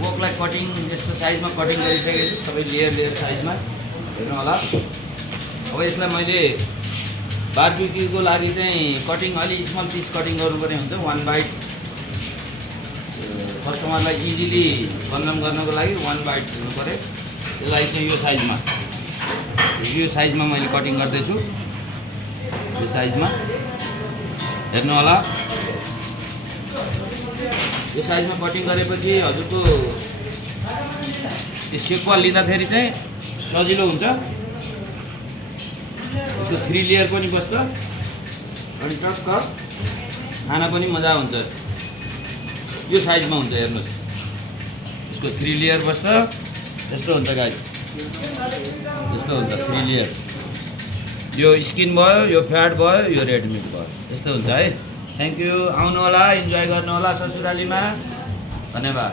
पोकलाई cutting यस्तो साइजमा cutting गरिसकेको छु, सबै लेयर साइजमा हेर्नु होला। अब यसलाई मैले बारबिक्यूको लागि चाहिँ कटिङ अलि स्मल पिस कटिङ गर्नुपर्ने हुन्छ। 1 बाइट कस्टमरलाई इजिली कन्ज्युम गर्नको लागि 1 बाइट हुनु पऱ्यो। त्यो लागि चाहिँ यो साइजमा मैले कटिङ गर्दैछु। यो साइजमा हेर्नु होला। यो साइजमा कटिङ गरेपछि हजुरको यो सेपमा लिँदाखेरि चाहिँ सजिलो हुन्छ। यसको 3 लेयर पनि बस्छ अनि टक्क खाना पनि मजा हुन्छ। यो साइजमा हुन्छ हेर्नुहोस्, यसको 3 लेयर बस्छ। यस्तो हुन्छ गाइस, यस्तो हुन्छ 3 लेयर। यो स्किन भयो, यो फ्याट भयो, यो रेड मिट भयो, यस्तो हुन्छ है। थ्याङ्क यू, आउनु होला, इन्जोय गर्नु होला ससुरालीमा। धन्यवाद।